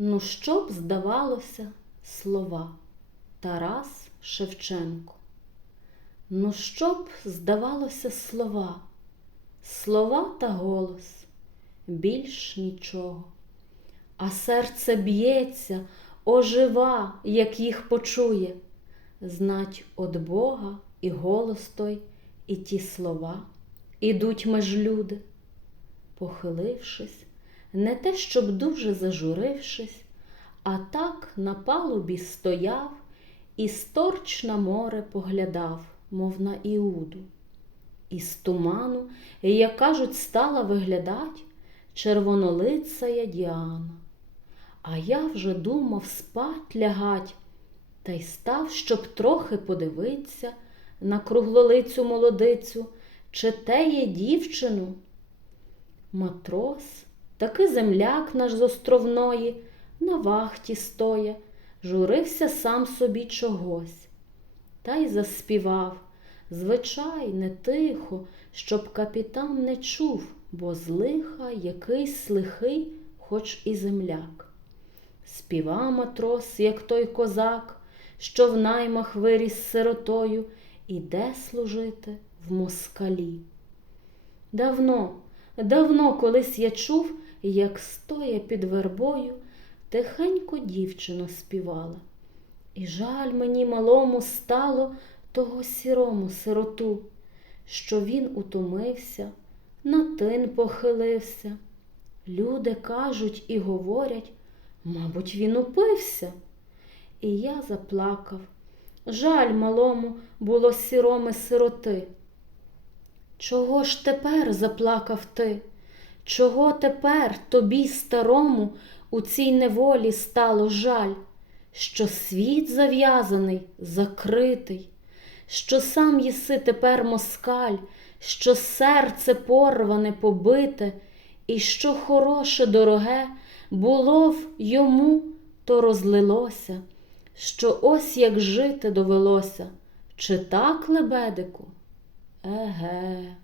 Ну, що б здавалося, слова Тарас Шевченко. Ну, що б здавалося, слова, слова та голос, більш нічого. А серце б'ється, ожива, як їх почує, знать од Бога і голос той, і ті слова ідуть меж люди. Похилившись, не те, щоб дуже зажурившись, а так на палубі стояв і сторч на море поглядав, мов на Іуду. Із туману, як кажуть, стала виглядать червонолицая Діана. А я вже думав спать лягать, та й став, щоб трохи подивиться на круглолицю молодицю, чи те є дівчину. Матрос, таки земляк наш з островної, на вахті стоя, журився сам собі чогось. Та й заспівав, звичайне, тихо, щоб капітан не чув, бо з лиха якийсь лихий, хоч і земляк. Співа матрос, як той козак, що в наймах виріс сиротою, іде служити в москалі. Давно, давно колись я чув, як стоя під вербою, тихенько дівчина співала. І жаль мені малому стало того сірому сироту, що він утомився, на тин похилився. Люди кажуть і говорять, мабуть, він упився. І я заплакав. Жаль малому було сіроми сироти. Чого ж тепер заплакав ти? Чого тепер тобі, старому, у цій неволі стало жаль, що світ зав'язаний, закритий, що сам єси тепер москаль, що серце порване, побите, і що хороше, дороге було в йому, то розлилося, що ось як жити довелося, чи так, лебедику? Еге.